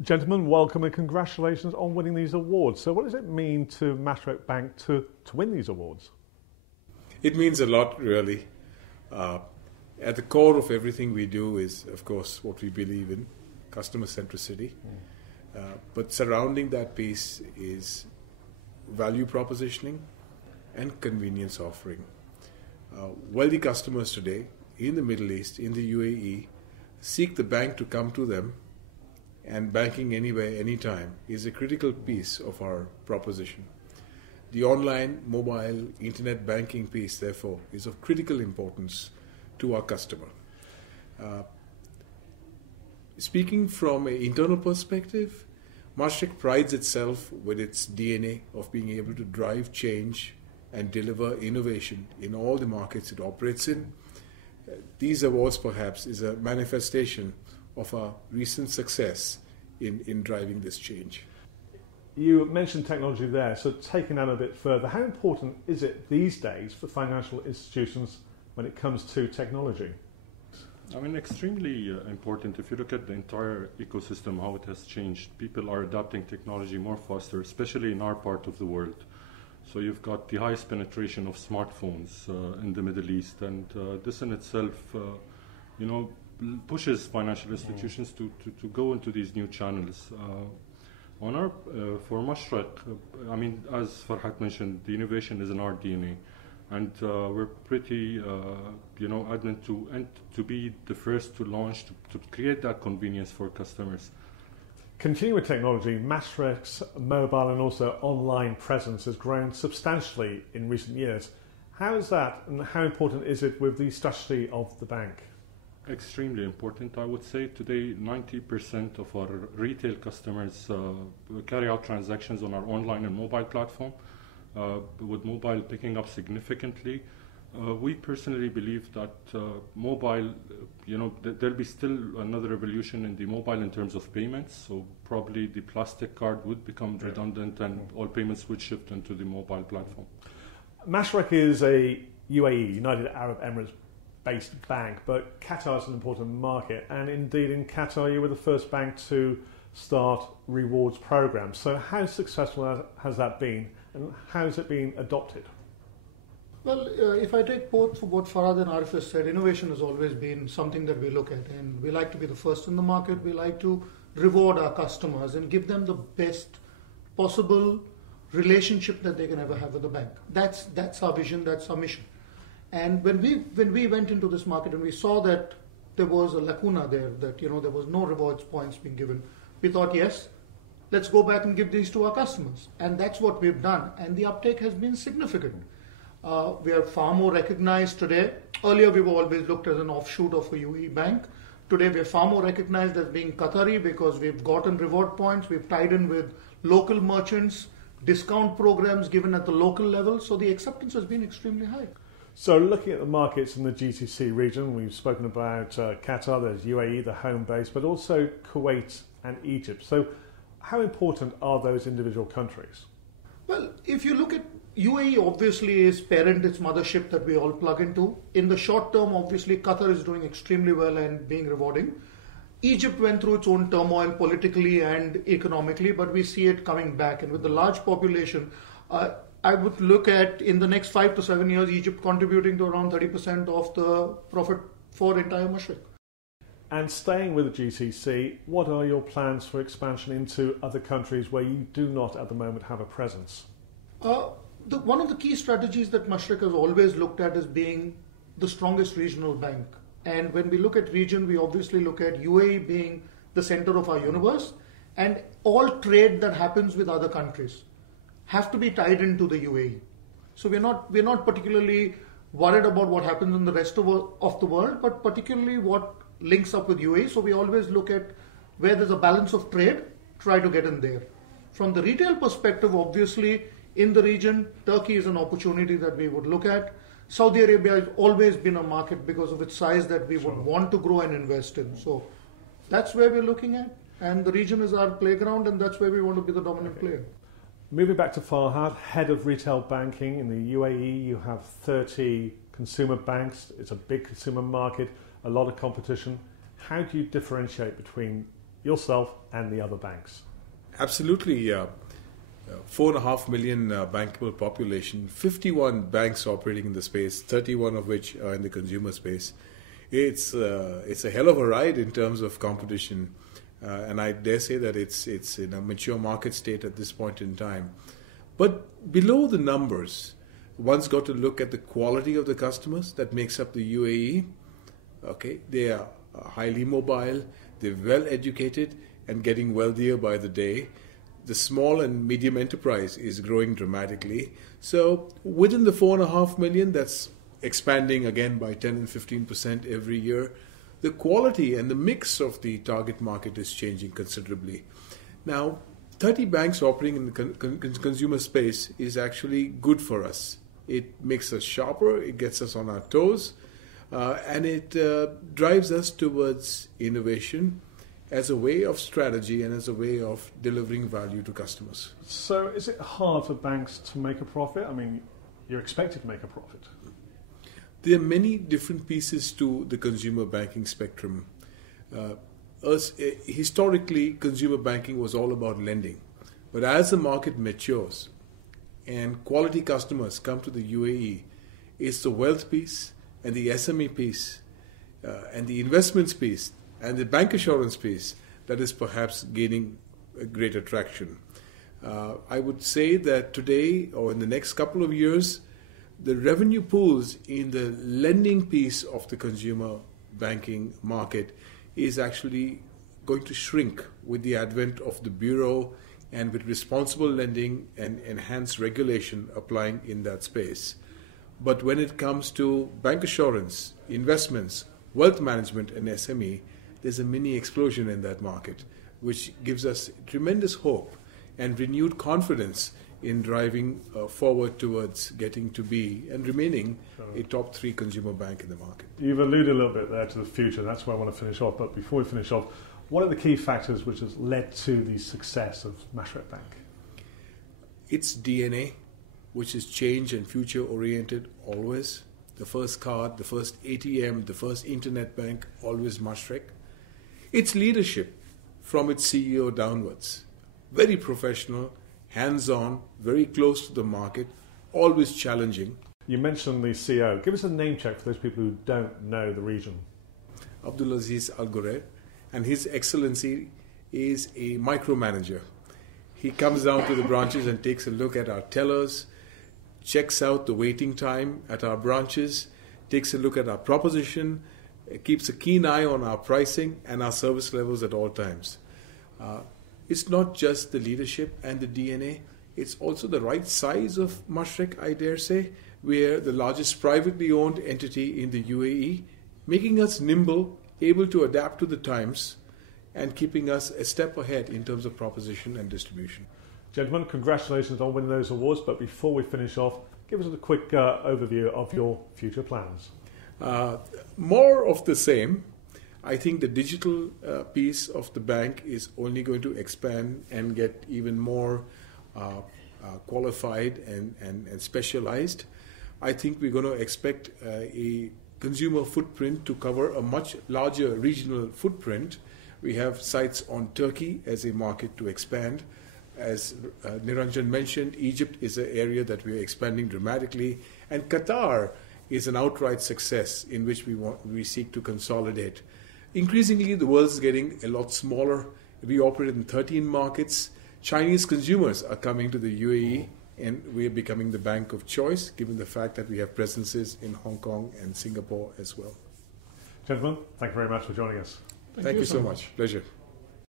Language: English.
Gentlemen, welcome and congratulations on winning these awards. So what does it mean to Mashreq Bank to win these awards? It means a lot, really. At the core of everything we do is, of course, what we believe in, customer centricity. But surrounding that piece is value propositioning and convenience offering. Wealthy customers today in the Middle East, in the UAE, seek the bank to come to them, and banking anywhere, anytime is a critical piece of our proposition. The online, mobile, internet banking piece, therefore, is of critical importance to our customer. Speaking from an internal perspective, Mashreq prides itself with its DNA of being able to drive change and deliver innovation in all the markets it operates in. These awards, perhaps, is a manifestation of our recent success in driving this change. You mentioned technology there, so taking that a bit further, how important is it these days for financial institutions when it comes to technology? I mean, extremely important. If you look at the entire ecosystem, how it has changed, people are adopting technology more faster, especially in our part of the world. So you've got the highest penetration of smartphones in the Middle East, and this in itself, pushes financial institutions to go into these new channels. For Mashreq, as Farhad mentioned, the innovation is in our DNA, and we're pretty, adamant to be the first to launch, to create that convenience for customers. Continuing with technology, Masreq's mobile and also online presence has grown substantially in recent years. How is that, and how important is it with the strategy of the bank? Extremely important. I would say today 90% of our retail customers carry out transactions on our online and mobile platform, with mobile picking up significantly. We personally believe that mobile, there'll be still another revolution in the mobile in terms of payments, so probably the plastic card would become redundant and all payments would shift into the mobile platform. Mashreq is a UAE, United Arab Emirates based bank, but Qatar is an important market, and indeed in Qatar you were the first bank to start rewards programs. So how successful has that been, and how has it been adopted? Well, if I take both what Farhad and Aref has said, innovation has always been something that we look at, and we like to be the first in the market. We like to reward our customers and give them the best possible relationship that they can ever have with the bank. That's our vision, that's our mission. And when we went into this market and we saw that there was a lacuna there, that there was no rewards points being given, we thought, yes, let's go back and give these to our customers. And that's what we've done. And the uptake has been significant. We are far more recognized today. Earlier we were always looked as an offshoot of a UAE bank. Today we are far more recognized as being Qatari because we've gotten reward points, we've tied in with local merchants, discount programs given at the local level. So the acceptance has been extremely high. So looking at the markets in the GCC region, we've spoken about Qatar, there's UAE, the home base, but also Kuwait and Egypt. So how important are those individual countries? Well, if you look at UAE, obviously is parent, its mothership that we all plug into. In the short term, obviously Qatar is doing extremely well and being rewarding. Egypt went through its own turmoil politically and economically, but we see it coming back. And with the large population, I would look at, in the next 5 to 7 years, Egypt contributing to around 30% of the profit for entire Mashreq. And staying with the GCC, what are your plans for expansion into other countries where you do not at the moment have a presence? One of the key strategies that Mashreq has always looked at is being the strongest regional bank. And when we look at region, we obviously look at UAE being the center of our universe, and all trade that happens with other countries have to be tied into the UAE. So we're not particularly worried about what happens in the rest of the world, but particularly what links up with UAE. So we always look at where there's a balance of trade, try to get in there. From the retail perspective, obviously, in the region, Turkey is an opportunity that we would look at. Saudi Arabia has always been a market because of its size that we would want to grow and invest in. So that's where we're looking at. And the region is our playground, and that's where we want to be the dominant player. Moving back to Farhad, head of retail banking in the UAE, you have 30 consumer banks. It's a big consumer market, a lot of competition. How do you differentiate between yourself and the other banks? Absolutely. 4.5 million bankable population, 51 banks operating in the space, 31 of which are in the consumer space. It's a hell of a ride in terms of competition, and I dare say that it's in a mature market state at this point in time. But below the numbers, one's got to look at the quality of the customers that makes up the UAE. Okay, they are highly mobile, they're well educated and getting wealthier by the day. The small and medium enterprise is growing dramatically. So within the 4.5 million, that's expanding again by 10 and 15% every year. The quality and the mix of the target market is changing considerably. Now, 30 banks operating in the consumer space is actually good for us. It makes us sharper, it gets us on our toes, and it drives us towards innovation as a way of strategy and as a way of delivering value to customers. So is it hard for banks to make a profit? I mean, you're expected to make a profit. There are many different pieces to the consumer banking spectrum. Historically, consumer banking was all about lending. But as the market matures and quality customers come to the UAE, it's the wealth piece and the SME piece and the investments piece and the bank assurance piece that is perhaps gaining a greater traction. I would say that today or in the next couple of years, the revenue pools in the lending piece of the consumer banking market is actually going to shrink with the advent of the bureau and with responsible lending and enhanced regulation applying in that space. But when it comes to bank assurance, investments, wealth management and SME, there's a mini explosion in that market, which gives us tremendous hope and renewed confidence in driving forward towards getting to be and remaining a top 3 consumer bank in the market. You've alluded a little bit there to the future. That's where I want to finish off. But before we finish off, what are the key factors which has led to the success of Mashreq Bank? Its DNA, which is change and future oriented always. The first card, the first ATM, the first internet bank, always Mashreq. Its leadership from its CEO downwards. Very professional, hands-on, very close to the market, always challenging. You mentioned the CEO. Give us a name check for those people who don't know the region. Abdulaziz Al Ghurair, and His Excellency is a micromanager. He comes down to the branches and takes a look at our tellers, checks out the waiting time at our branches, takes a look at our proposition, keeps a keen eye on our pricing and our service levels at all times. It's not just the leadership and the DNA, it's also the right size of Mashreq, I dare say. We're the largest privately owned entity in the UAE, making us nimble, able to adapt to the times, and keeping us a step ahead in terms of proposition and distribution. Gentlemen, congratulations on winning those awards, but before we finish off, give us a quick overview of your future plans. More of the same. I think the digital piece of the bank is only going to expand and get even more qualified and specialized. I think we're going to expect a consumer footprint to cover a much larger regional footprint. We have sights on Turkey as a market to expand. As Niranjan mentioned, Egypt is an area that we are expanding dramatically, and Qatar is an outright success in which we seek to consolidate. Increasingly, the world is getting a lot smaller. We operate in 13 markets. Chinese consumers are coming to the UAE, and we are becoming the bank of choice, given the fact that we have presences in Hong Kong and Singapore as well. Gentlemen, thank you very much for joining us. Thank you so much. Pleasure.